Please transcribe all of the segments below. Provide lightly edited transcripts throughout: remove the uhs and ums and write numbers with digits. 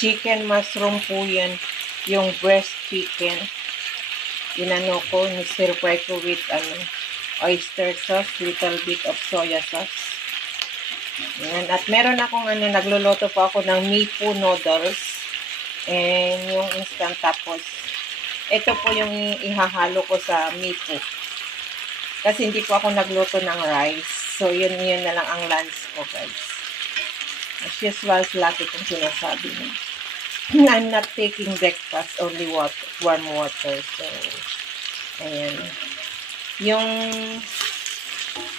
chicken mushroom po yan. Yung breast chicken. Inano ko, ni-stir-fry ko with oyster sauce, little bit of soya sauce. Yan. At meron akong nagluluto po ako ng mipo noodles. And yung instant, tapos ito po yung ihahalo ko sa mipo. Kasi hindi po ako nagluto ng rice. So, yun na lang ang lunch ko, guys. As usual, lagi kong sinasabi na. I'm not taking breakfast, only water, warm water. So, ayan.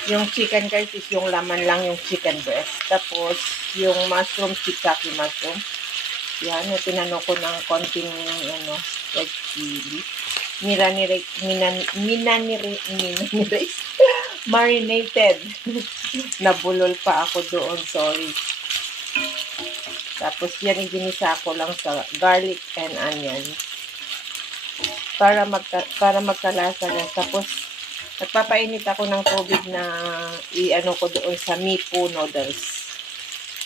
Yung chicken, guys, is yung laman lang yung chicken breast. Tapos, yung mushroom, shiitake mushroom. Yan, yung tinano ko ng konting, red chili. Marinated. Nabulol pa ako doon, sorry. Tapos yan, ginisa ko lang sa garlic and onion. Para magkalasa na. Tapos, nagpapainit ako ng tubig na i-ano ko doon sa mipo noodles.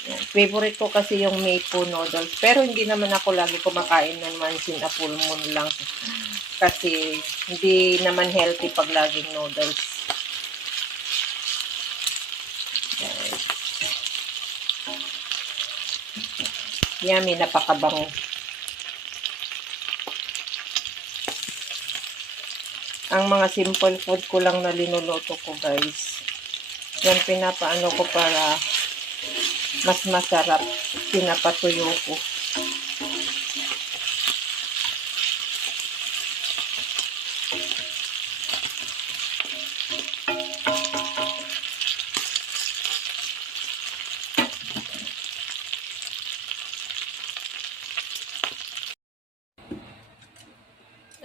Yan. Favorite ko kasi yung mipo noodles. Pero hindi naman ako lagi kumakain ng mansin a full moon lang. Kasi hindi naman healthy pag laging noodles. Yummy, napakabango. Ang mga simple food ko lang na linuluto ko, guys. Yan, pinapaano ko para mas masarap. Pinapatuyo ko.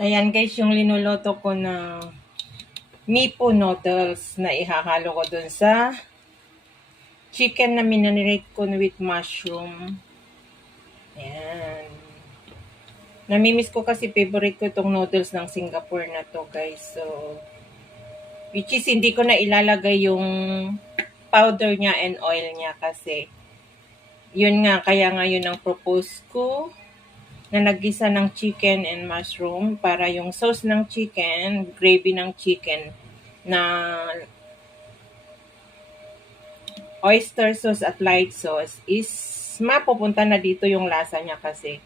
Ayan, guys, yung linuluto ko na mipo noodles na ihahalo ko dun sa chicken na minarinate ko with mushroom. Ayan. Namimiss ko kasi favorite ko itong noodles ng Singapore na to, guys. So, which is hindi ko na ilalagay yung powder niya and oil niya kasi yun nga, kaya nga yun ang propose ko na naggisa ng chicken and mushroom para yung sauce ng chicken, gravy ng chicken na oyster sauce at light sauce is mapupunta na dito yung lasa niya kasi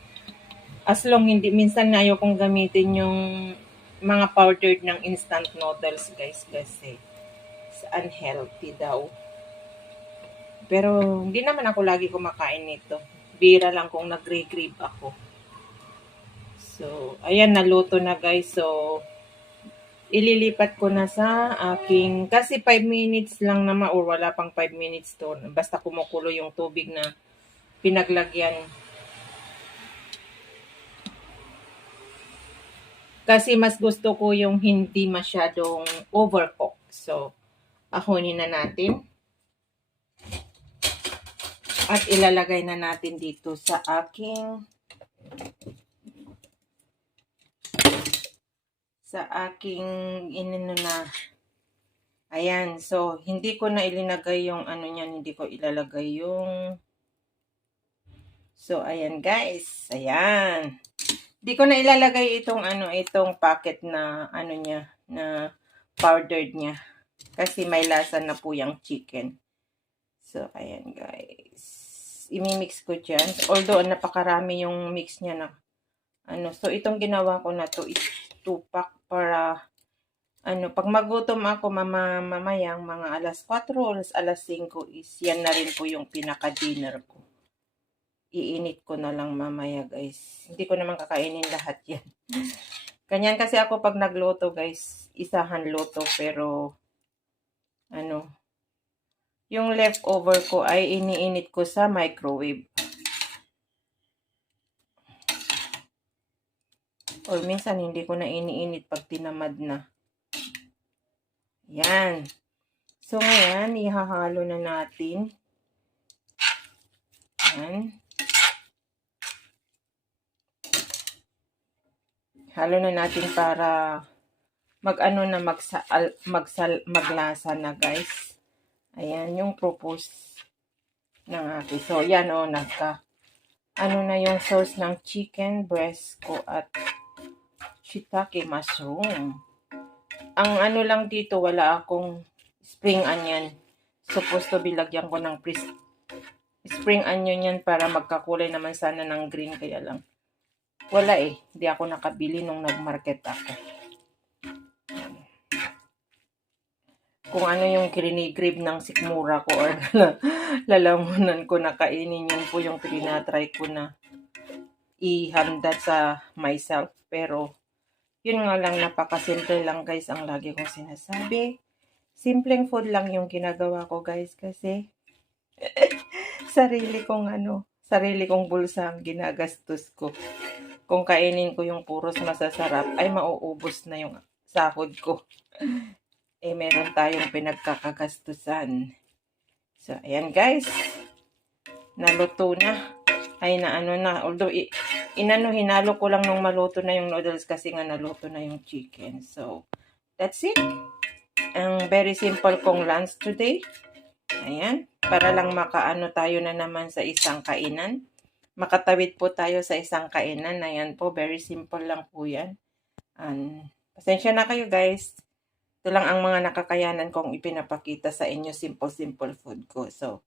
as long hindi, minsan na ayaw kong gamitin yung mga powdered ng instant noodles, guys, kasi unhealthy daw. Pero hindi naman ako lagi kumakain nito. Bira lang kung nagre-crave ako. So, ayan, naluto na, guys. So, ililipat ko na sa aking, kasi 5 minutes lang naman or wala pang 5 minutes to. Basta kumukulo yung tubig na pinaglagyan. Kasi mas gusto ko yung hindi masyadong overcook. So, ahonin na natin. At ilalagay na natin dito sa aking inino na. Ayan, so hindi ko na ilinagay yung niyan, hindi ko ilalagay yung. So ayan, guys. Ayan. Hindi ko na ilalagay itong itong packet na niya, na powdered niya kasi may lasa na po yung chicken. So ayan, guys. Imimix ko diyan. Although napakarami yung mix niya na so itong ginawa ko na to is 2 pack para pag magutom ako mamayang mga alas 4 o alas 5 is yan na rin po yung pinaka-dinner ko. Iinit ko na lang mamaya, guys. Hindi ko naman kakainin lahat yan. Ganyan kasi ako pag nagluto, guys. Isahan luto pero yung leftover ko ay iniinit ko sa microwave. Or minsan hindi ko na iniinit pag tinamad na. Yan. So, ngayon, ihahalo na natin. Yan. Halo na natin para maglasa na, guys. Ayan, yung propose ng akin. So, yan ano na yung sauce ng chicken breast ko at shiitake mushroom. Ang ano lang dito, wala akong spring onion. Supposed to be lagyan ko ng spring onion yan para magkakulay naman sana ng green, kaya lang wala eh. Hindi ako nakabili nung nagmarket ako. Kung ano yung grib ng sikmura ko or lalamunan ko na kainin, yun po yung tinatry ko na ihanda sa myself. Pero yun nga lang, napakasimple lang guys ang lagi kong sinasabi. Simpleng food lang yung ginagawa ko guys kasi sarili kong bulsa ang ginagastos ko. Kung kainin ko yung puros masasarap, ay mauubos na yung sahod ko. Eh, meron tayong pinagkakagastusan. So, ayan guys. Naluto na. Ay, Although, hinalo ko lang nung maluto na yung noodles kasi nga naluto na yung chicken. So, that's it. Ang very simple kong lunch today. Ayan. Para lang makaano tayo na naman sa isang kainan. Makatawid po tayo sa isang kainan. Ayan po. Very simple lang po yan. Pasensya na kayo guys. Ito lang ang mga nakakayanan kong ipinapakita sa inyo. Simple food ko. So,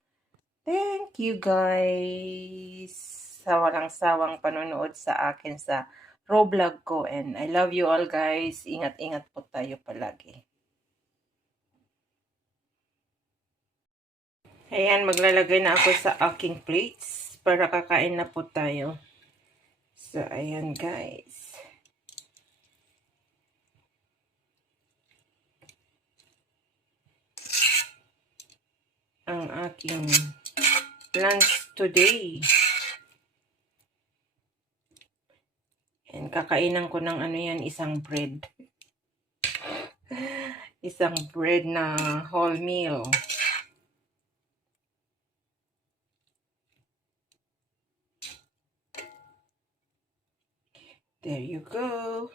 thank you guys sa walang sawang panonood sa akin sa raw vlog ko. And I love you all guys. Ingat-ingat po tayo palagi. Ayan, maglalagay na ako sa aking plates para kakain na po tayo. So, ayan guys. Ang aking lunch today. And kakainan ko ng isang bread. Isang bread na whole meal. There you go.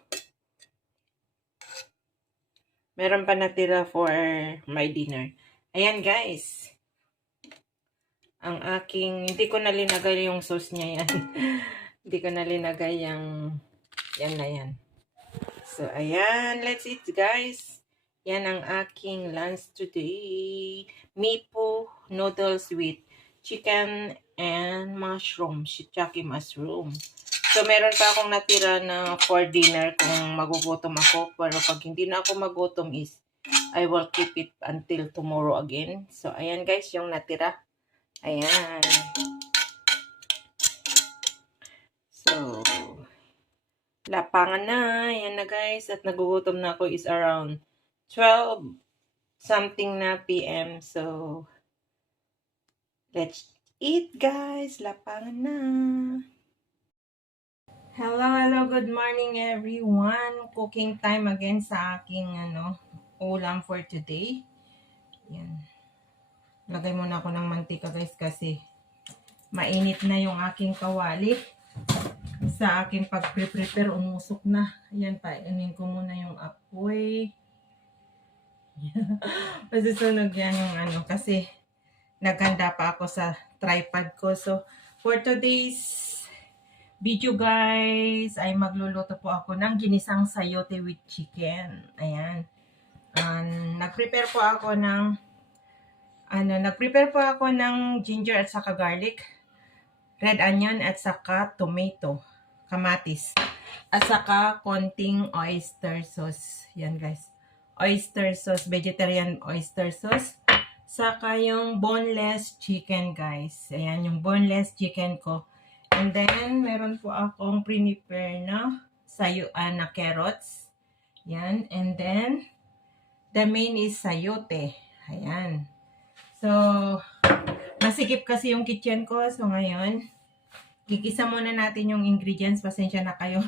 Meron pa natira for my dinner. Ayan guys. Ang aking, hindi ko na linagay yung sauce niya yan. Hindi ko na linagay yung, yan na yan. So, ayan. Let's eat guys. Yan ang aking lunch today. Mipo noodles with chicken and mushroom. Shiitake mushroom. So, meron pa akong natira na for dinner kung magugutom ako. Pero pag hindi na ako magutom is, I will keep it until tomorrow again. So, ayan guys, yung natira. Ayan. So, lapangan na. Ayan na guys. At nagugutom na ako is around 12 something na PM. So, let's eat guys. Lapangan na. Hello, good morning everyone. Cooking time again sa aking ulam for today. Yan. Lagay muna ako ng mantika guys kasi mainit na yung aking kawali. Sa aking pag-prepare, umusok na. Ayan, painin ko muna yung apoy. Masusunog yan yung kasi naghanda pa ako sa tripod ko. So, for today's video guys, ay magluluto po ako ng ginisang sayote with chicken. Ayan. Nag-prepare po ako ng ginger at saka garlic, red onion at saka tomato, kamatis, at saka konting oyster sauce. Yan guys. Oyster sauce, vegetarian oyster sauce. Saka yung boneless chicken guys. Ayan yung boneless chicken ko. And then, meron po akong prepare na na carrots. Yan. And then, the main is sayote. Ayan. So, masikip kasi yung kitchen ko. So, ngayon, kikisa muna natin yung ingredients. Pasensya na kayo.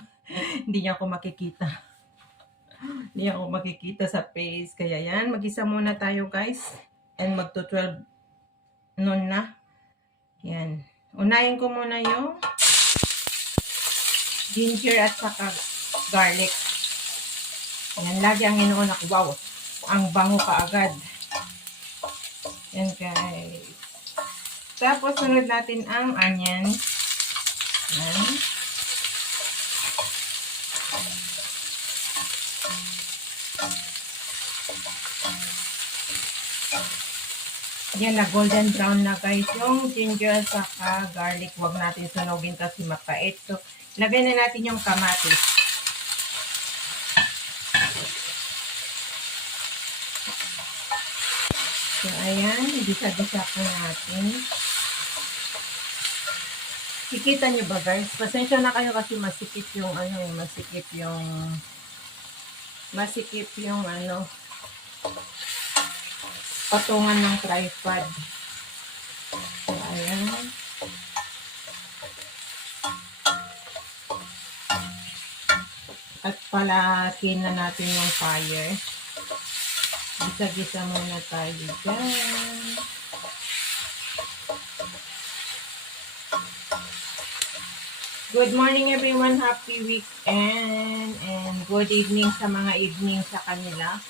Hindi niya ako makikita. Hindi ako makikita sa face. Kaya yan, mag-isa muna tayo guys. And magto-12 noon na. Yan. Unahin ko muna yung ginger at saka garlic. Yan, lagi ang inuunak. Wow, ang bango kaagad. Yan guys. Tapos sunod natin ang onion. Yan. Yan, na golden brown na guys. Yung ginger saka garlic, huwag natin sunugin kasi mapait. So, lagay na natin yung kamatis. So, ayan, gisa-gisa po natin. Kikita nyo ba guys? Pasensya na kayo kasi masikip yung masikip yung patungan ng tripod. So, ayan. At palakin na natin yung fire. Gisa-gisa muna tayo dyan. Good morning everyone. Happy weekend. And good evening sa mga evening sa kanila.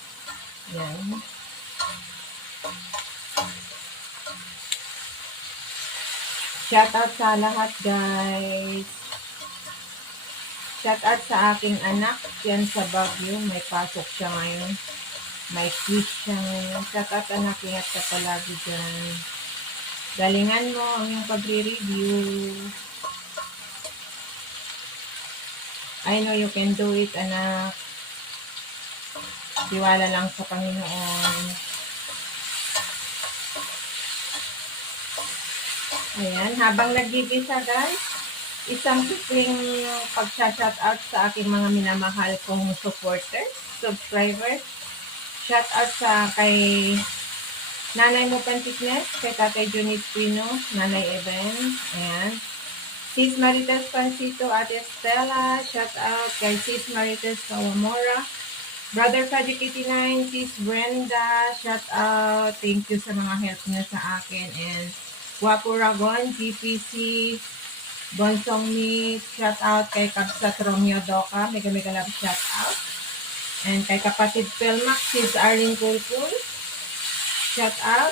Yan. Shout out sa lahat guys. Shout out sa aking anak. Yan sa Baguio. May pasok siya ngayon. May quiz siya ngayon. Shout out anak. Ingat ka palagi dyan. Galingan mo ang iyong pagre-review. I know you can do it, anak. Tiwala lang sa Panginoon. Ayan, habang nagigisa guys, isang simpleng pag-shout out sa aking mga minamahal kong supporters, subscribers. Shout out sa kay Nanay Mo Pantiknes, kay Tatay Junit Pino, Nanay Eben, ayan. Sis Marites Pancito, Ate Stella, shout out kay Sis Marites Kawamora, Brother Fadik 89, Sis Brenda, shout out, thank you sa mga help niya sa akin, and Guapo Ragon, GPC, Bonsong Meat, shout out kay Kapsat Romeo Doka, mega love shout out, and kay kapatid Pelmax, Sis Arlene Kulkul, shout out.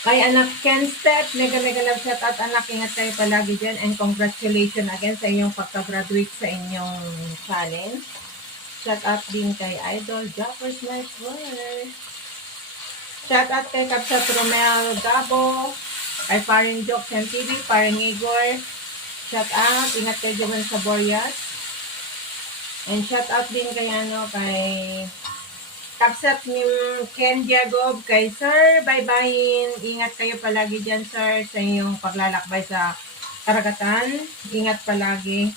Kay anak Ken Step, mega love shout out anak, ingat kayo palagi dyan, and congratulations again sa inyong pagka-graduate sa inyong challenge. Shout out din kay Idol Joppers Network. Shout out kay Kapsat Romel Gabo, kay Paring Jokes and TV, Paring Igor. Shout out, ingat kayo dyan sa Boreas. And shout out din kay kay Kapsat ni Ken Diagob, kay Sir, bye-bye. Ingat kayo palagi dyan, sir, sa inyong paglalakbay sa karagatan. Ingat palagi.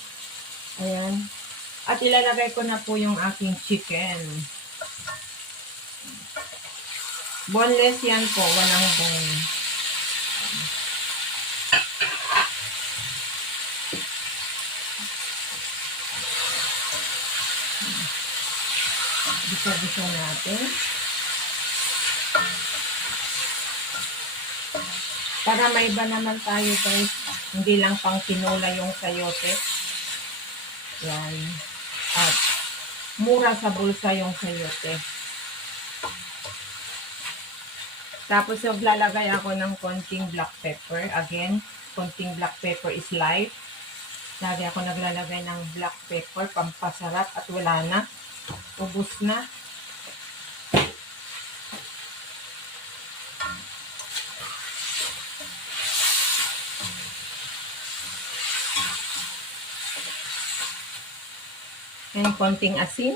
Ayan. At ilalagay ko na po yung aking chicken. Boneless yan po, walang bone. Bisa-bisa natin. Para may iba naman tayo guys. Hindi lang pang kinula yung sayote. Yan. At mura sa bulsa yung sayote. Tapos maglalagay ako ng konting black pepper. Again, konting black pepper is life. Lagi ako naglalagay ng black pepper, pampasarap, at wala na. Ubus na. And konting asin.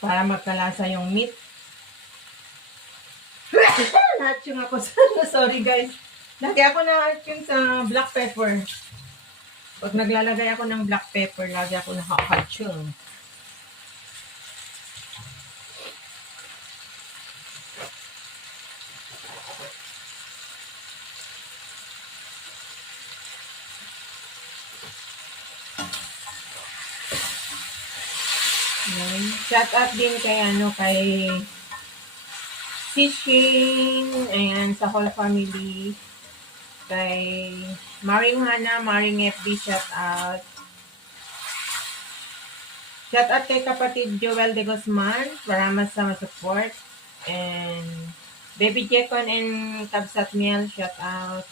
Para magkalasa yung meat. Natsyung ako sa, sorry guys. Lagi ako na-tune sa black pepper. Pag naglalagay ako ng black pepper, lagi ako nakaka-tune. Shout out din kay kay Sishin, ayan, sa whole family. Kay Maring Hana, Maring FB, shout out. Shout out kay kapatid Joel de Guzman, salamat sa support. And Baby Jekon and Kabsat Miel, shout out.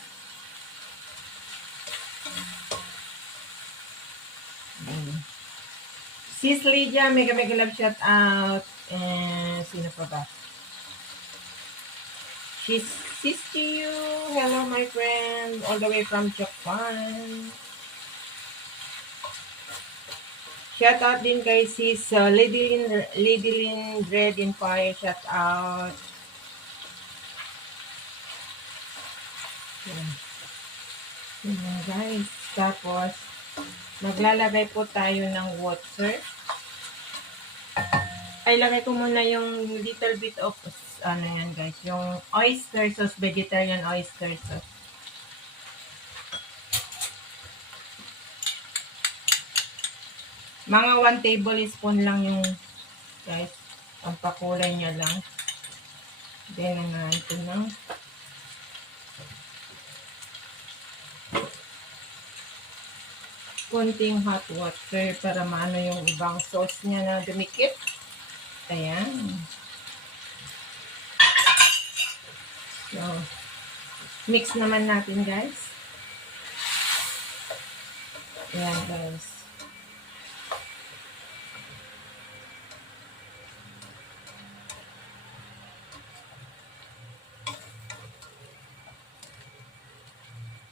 Sis Lydia, mega mega love shout out. And sino pa ba? Sis Chiyu, hello my friend, all the way from Japan. Shout out din kay sis Lady Lynn Dread Empire, shout out. Yan guys. Tapos, maglalagay po tayo ng water. Ay, lagay ko muna yung little bit of, ano yan guys, yung oyster sauce, vegetarian oyster sauce. Mga 1 tablespoon lang yung, guys, ang pakulay niya lang. Then, ito ng konting hot water para maano yung ibang sauce niya na dumikit. Ayan. So, mix naman natin guys. Ayan guys.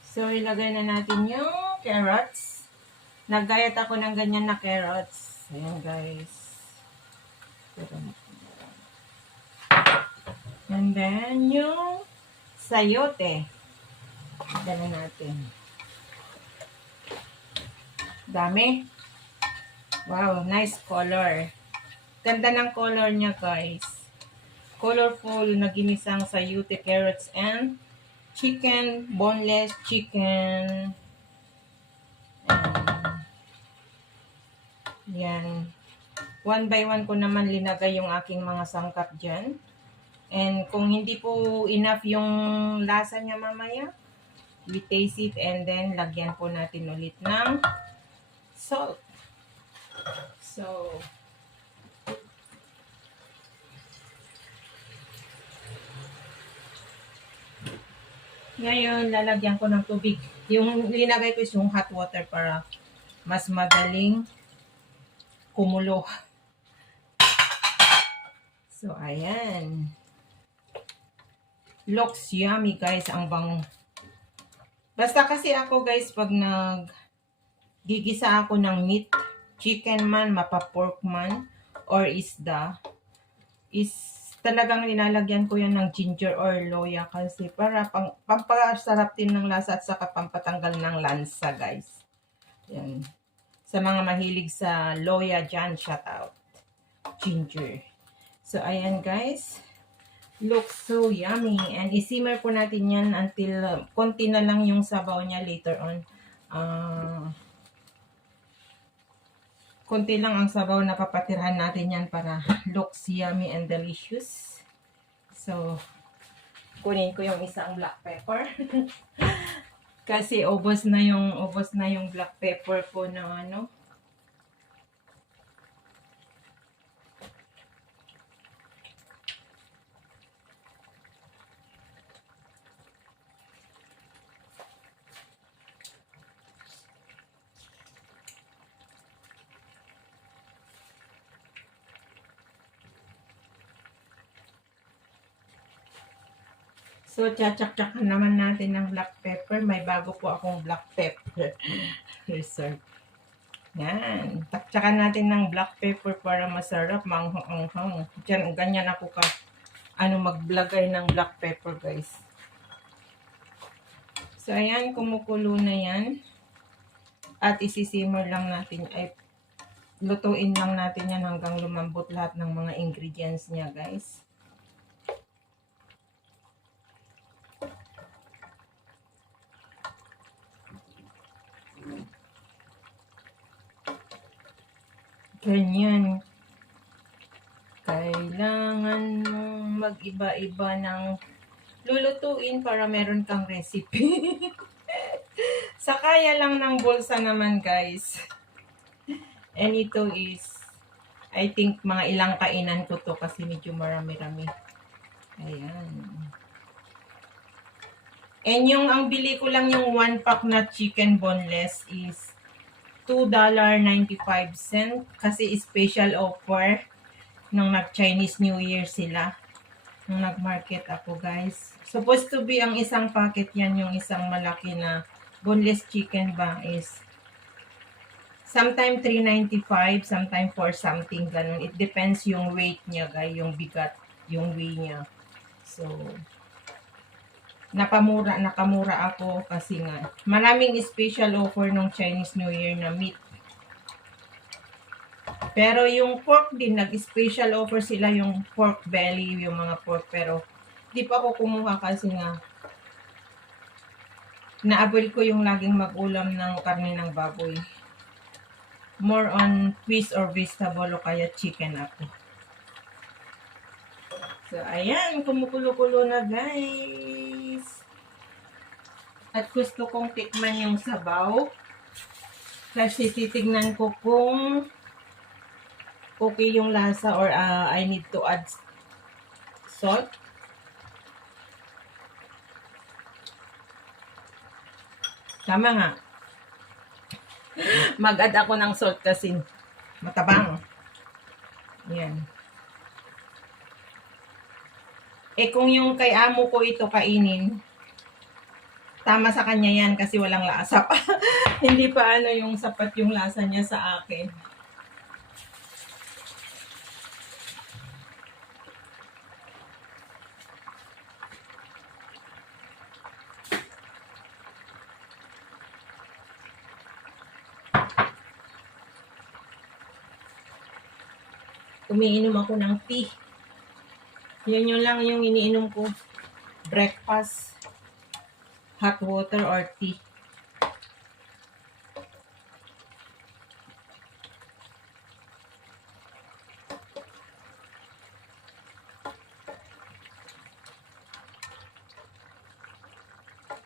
So, ilagay na natin yung carrots. Naggayat ako ng ganyan na carrots. Ayan guys. And then, yung sayote. Dala natin. Dami. Wow, nice color. Ganda ng color niya guys. Colorful na ginisang sayote, carrots, and chicken, boneless chicken. Yan. One by one ko naman linagay yung aking mga sangkap dyan. And kung hindi po enough yung lasa niya mamaya, we taste it and then lagyan po natin ulit ng salt. So, ngayon lalagyan ko ng tubig. Yung linagay ko is yung hot water para mas madaling kumulo. So, ayan. Looks yummy, guys. Ang bango. Basta kasi ako, guys, pag gigisa ako ng meat, chicken man, mapa-pork man, or isda, is talagang nilalagyan ko yan ng ginger or loya kasi para pampasarap din ng lasa at saka pampatanggal ng lansa, guys. Yan. Sa mga mahilig sa loya dyan, shout out. Ginger. So, ayan guys. Looks so yummy. And isimmer po natin yan until konti na lang yung sabaw niya later on. Konti lang ang sabaw na papatirhan natin yan para looks yummy and delicious. So, kunin ko yung isang black pepper. Kasi ubos na yung black pepper ko na ano. So, tsatsaksakan naman natin ng black pepper. May bago po akong black pepper reserve. Yan. Taktsakan natin ng black pepper para masarap, manghang-anghang. Diyan, ganyan ako maglagay ng black pepper, guys. So, ayan, kumukulo na yan. At isisimmer lang natin, lutuin lang natin yan hanggang lumambot lahat ng mga ingredients niya, guys. Ganyan. Kailangan mong mag-iba-iba ng lulutuin para meron kang recipe. Sa kaya lang ng bulsa naman, guys. And ito is, I think, mga ilang kainan ko to kasi medyo marami-rami. Ayan. And yung ang bili ko lang yung 1 pack na chicken boneless is $2.95 kasi special offer nung nag-Chinese New Year sila. Nung nag-market ako, guys. Supposed to be ang isang packet yan, yung isang malaki na boneless chicken ba is sometime $3.95, sometime for something ganun. It depends yung weight niya, guys, yung bigat, yung weight niya. So, nakamura ako kasi nga maraming special offer nung Chinese New Year na meat. Pero yung pork din, nag-special offer sila yung pork belly, yung mga pork. Pero, di pa ako kumuha kasi nga, na-avoid ko yung laging mag-ulam ng karne ng baboy. More on twist or vegetable o kaya chicken ako. So, ayan, kumukulo-kulo na, guys. At gusto kong tikman yung sabaw. Kasi titignan ko kung okay yung lasa or I need to add salt. Tama nga. Mag-add ako ng salt kasi matabang. Yan. Eh kung yung kay amo ko ito kainin, tama sa kanya yan kasi walang lasa pa. Hindi pa ano yung sapat yung lasa niya sa akin. Umiinom ako ng tea. Yan yun lang yung iniinom ko. Breakfast, hot water or tea.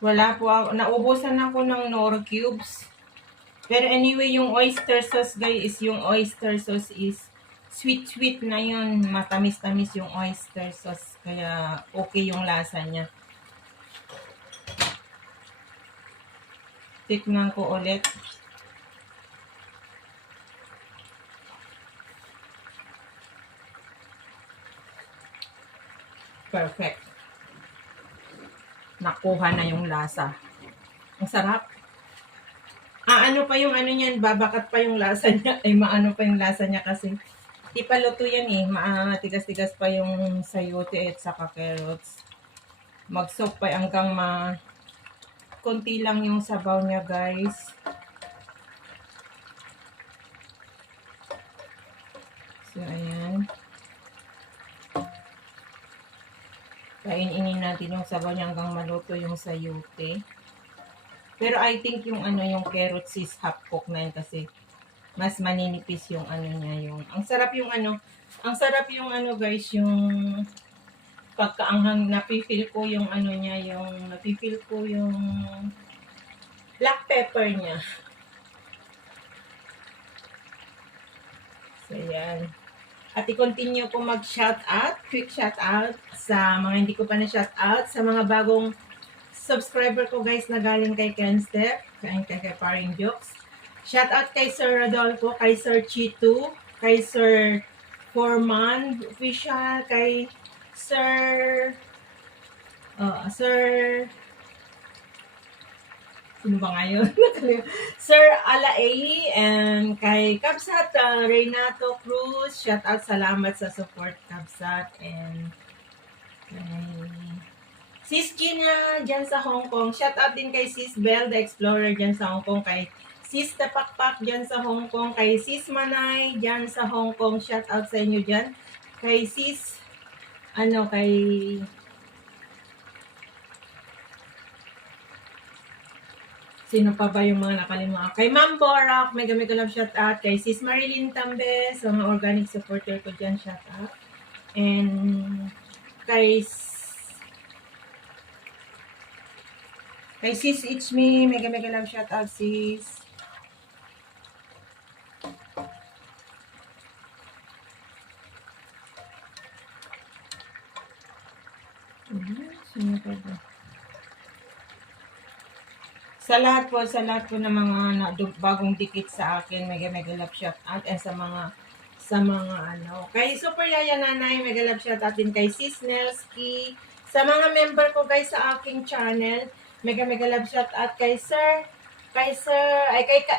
Wala po ako. Naubusan ako ng Knorr cubes. Pero anyway, yung oyster sauce guys is yung oyster sauce is sweet-sweet na yun. Matamis-tamis yung oyster sauce. Kaya okay yung lasa niya. Tikman ko ulit. Perfect. Nakuha na yung lasa. Ang sarap. Ano pa yung ano niyan, babakat pa yung lasa niya. Ay, maano pa yung lasa niya kasi di pa luto yan eh. Matigas-tigas pa yung sayote at saka carrots. Mag-soak pa hanggang konti lang yung sabaw niya, guys. So, ayan. Kainin natin yung sabaw niya hanggang maluto yung sayote. Pero I think yung yung carrots is half cook na yun kasi mas maninipis yung niya, yung ang sarap yung guys, yung pagkaanghang, napifeel ko yung niya, yung napifeel ko yung black pepper niya. So yan. At i-continue ko mag-shout out, quick shout out sa mga hindi ko pa na shout out, sa mga bagong subscriber ko guys na galing kay Ken Step, kay Paring Jokes. Shout out kay Sir Rodolfo, kay Sir Chitu, kay Sir Foreman Official, kay Sir sino ba ngayon? Sir Alaei, and kay Kabsat Renato Cruz. Shout out, salamat sa support Kabsat, and kay Sis Gina dyan sa Hong Kong. Shout out din kay Sis Belle the Explorer dyan sa Hong Kong. Kay Sis Tapakpak dyan sa Hong Kong. Kay Sis Manay dyan sa Hong Kong. Shout out sa inyo dyan. Kay Sis, kay sino pa ba yung mga nakalimutan? Kay Ma'am Borak, mega love shout out. Kay Sis Marilyn Tambe, sa mga organic supporter ko dyan, shout out. And kay Sis It's Me, mega love shout out, sis. Sino pa ba? Sa lahat po ng mga bagong dikit sa akin, mega mega love shout out, and sa mga ano, kay Super Yaya Nanay, mega love shout out din kay Sis Nelski, sa mga member ko guys sa aking channel, mega mega love shout out kay kay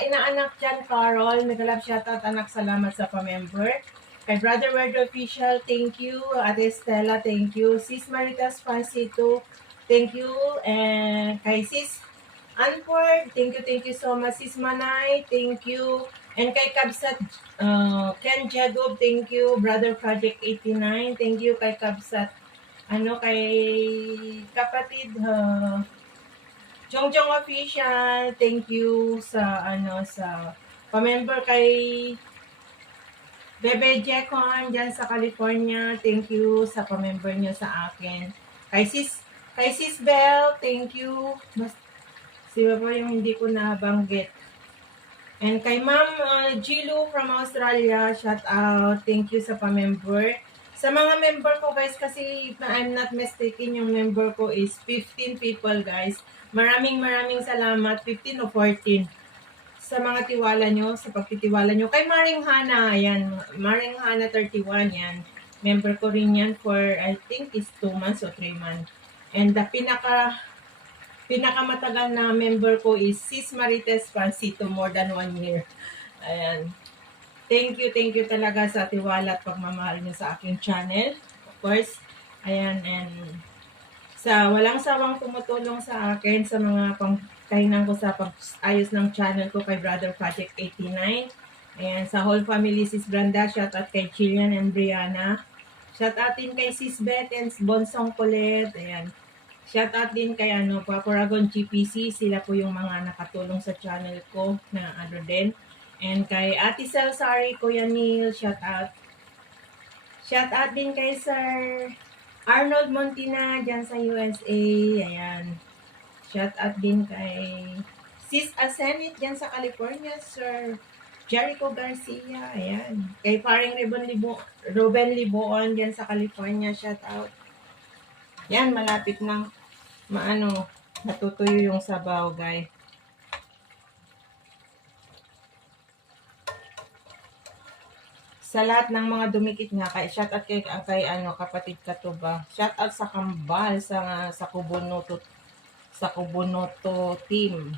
inaanak dyan, Carol, mega love shout out anak, salamat sa pa-member. Kay Brother Word Official, thank you. Ate Stella, thank you. Sis Maritas Pancito, thank you. And kay Sis Anford, thank you so much. Sis Manay, thank you. And kay Kabsat Ken Jagob, thank you. Brother Project 89, thank you kay Kabsat. Kay kapatid Jongjong Official, thank you sa pa-member kay Bebe Jecon dyan sa California, thank you sa pa-member niyo sa akin. Kay Sis Bell, thank you. Sino pa yung hindi ko nabanggit? And kay Ma'am Jilu from Australia, shout out. Thank you sa pa-member. Sa mga member ko guys, kasi I'm not mistaken, yung member ko is 15 people guys. Maraming salamat. 15 o 14. Sa mga tiwala nyo, sa pagtitiwala nyo. Kay Maring Hana, yan. Maring Hana 31, yan. Member ko rin yan for, I think, is 2 months o 3 months. And the pinakamatagal na member ko is Sis Marites Pancito, more than 1 year. Ayan. Thank you talaga sa tiwala at pagmamahal niyo sa aking channel. Of course, ayan, and sa walang sawang tumutulong sa akin sa mga pangkahinan ko sa pag-ayos ng channel ko kay Brother Project 89. Ayan, sa whole family, Sis Brenda, shout out kay Jillian and Brianna. Shout out din kay Sis Beth and Bonsong Colette. Ayan. Shout out din kay Paparagon GPC. Sila po yung mga nakatulong sa channel ko na din. And kay Ate Selsari, Kuya Neil, shout out. Shout out din kay Sir Arnold Montina dyan sa USA. Ayan. Shout out din kay Sis Asenit dyan sa California, Sir Jericho Garcia. Ayan. Kay paring Ruben Liboon dyan sa California, shout out. Yan, malapit na natutuyo yung sabaw, guys. Sa lahat ng mga dumikit nga, shout out kay kapatid Katuba. Shout out sa Kambal, sa Kubunoto team.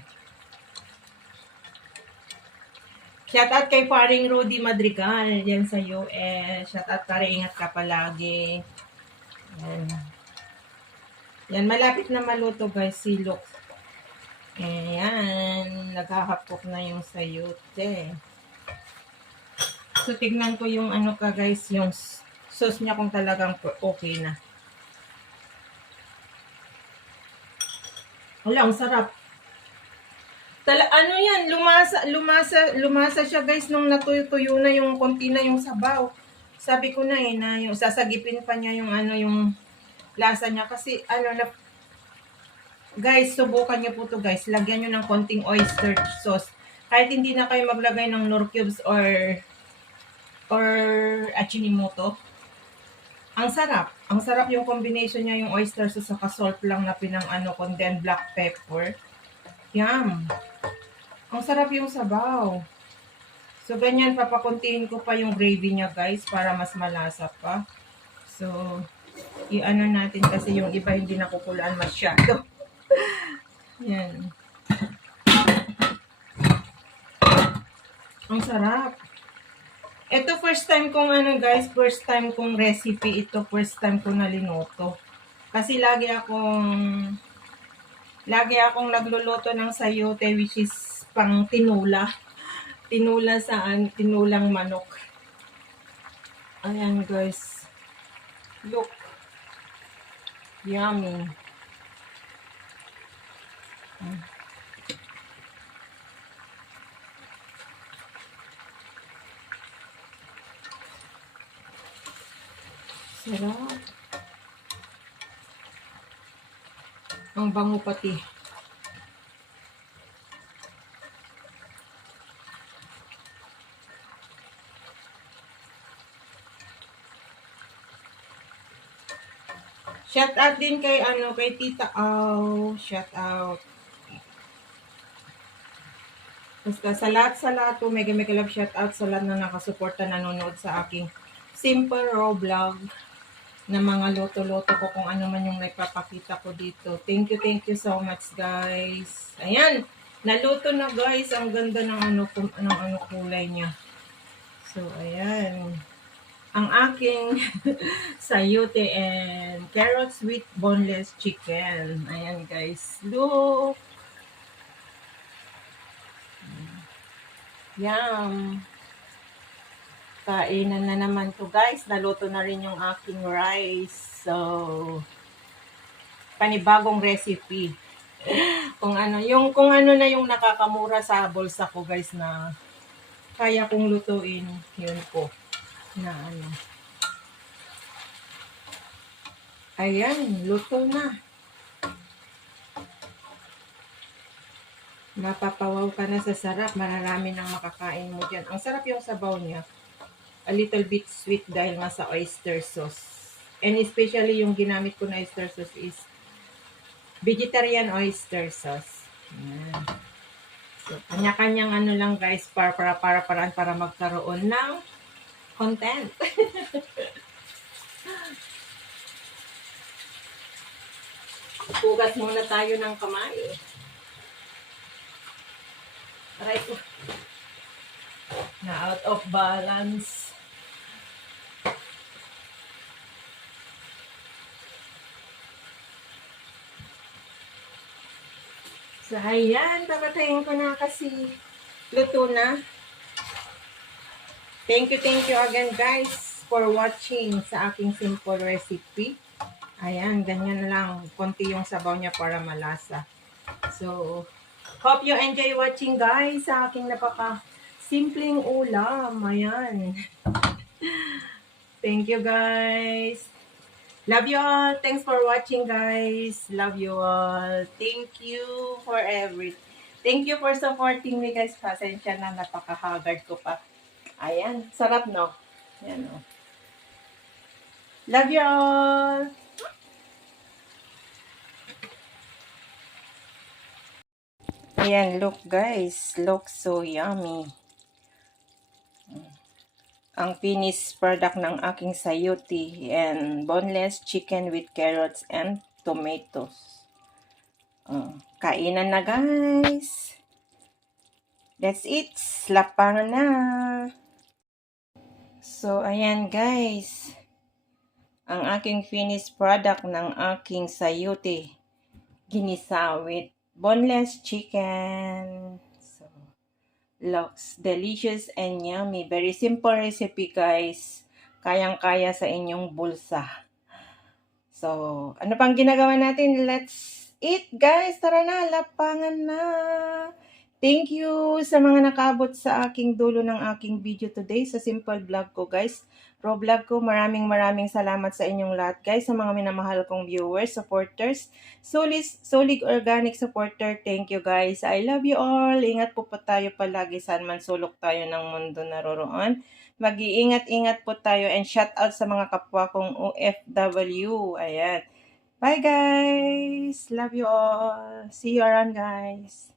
Shout out kay paring Rudy Madrigal diyan sa US. Shout out pare, ingat ka palagi. Yan, malapit na maluto guys, silok. Ayan, naghahapok na yung sayote. So, tignan ko yung guys, yung sauce niya kung talagang okay na. Wala, ang sarap. Yan, lumasa siya guys nung natuyo na yung konti na yung sabaw. Sabi ko na na yung sasagipin pa niya yung yung lasa niya kasi guys, subukan niyo po to guys. Lagyan niyo ng konting oyster sauce. Kahit hindi na kayo maglagay ng nor cubes or Ajinomoto. Ang sarap. Ang sarap yung combination niya, yung oyster sauce sa salt lang na condensed black pepper. Yum. Ang sarap yung sabaw. So, ganyan, papakuntiin ko pa yung gravy niya, guys, para mas malasa pa. So, natin kasi yung iba hindi nakukulaan masyado. Yan. Ang sarap. Ito first time kong guys, first time kong recipe ito, first time ko nalinuto. Kasi lagi akong nagluluto ng sayote, which is pang tinula. Tinulang manok. Ayan guys. Look. Yummy. Sarap. Ang bango pati. Shout out din kay kay Tita Au. Shout out. Basta sa lahat po, mega mega love shout out sa lahat na nakasuporta, nanonood sa aking simple raw vlog na mga loto-loto ko kung ano man yung nagpapakita ko dito. Thank you so much guys. Ayan, naluto na guys. Ang ganda ng kulay niya. So, ayan. Ang aking sayote and carrots with boneless chicken. Ayan guys. Look. Yum. Kainan na naman to guys. Naluto na rin yung aking rice. So, panibagong recipe. Kung ano na yung nakakamura sa bulsa ko guys na kaya kong lutuin, yun po. Na Ayan, luto na. Mapapawaw ka na sa sarap. Mararami nang makakain mo dyan. Ang sarap yung sabaw niya. A little bit sweet dahil nga sa oyster sauce. And especially yung ginamit ko na oyster sauce is vegetarian oyster sauce. Ayan. So, kanya-kanyang lang guys para magkaroon ng content. Hugas muna tayo ng kamay. Aray ko. Na out of balance. So, ayan. Papatayin ko na kasi luto na. Thank you again guys for watching sa aking simple recipe. Ayan, ganyan lang. Konti yung sabaw niya para malasa. So, hope you enjoy watching guys sa aking simpleng ulam. Ayan. Thank you guys. Love you all. Thanks for watching guys. Love you all. Thank you for everything. Thank you for supporting me guys. Pasensya na, napaka-haggard ko pa. Ayan, sarap no? Ayan o. Love you all. Ayan, look guys. Look so yummy. Ang finished product ng aking sayote and boneless chicken with carrots and tomatoes. Kainan na guys. That's it. Lapangan na. So, ayan guys. Ang aking finished product ng aking sayote. Ginisa with boneless chicken. So, looks delicious and yummy. Very simple recipe guys. Kayang-kaya sa inyong bulsa. So, ano pang ginagawa natin? Let's eat guys. Tara na, lapangan na. Thank you sa mga nakaabot sa aking dulo ng aking video today sa simple vlog ko guys. Raw vlog ko, maraming salamat sa inyong lahat guys, sa mga minamahal kong viewers, supporters, solid organic supporter. Thank you guys. I love you all. Ingat po tayo palagi saan man sulok tayo ng mundo naroroon. Mag-iingat-ingat po tayo and shout out sa mga kapwa kong OFW. Ayan. Bye guys. Love you all. See you around guys.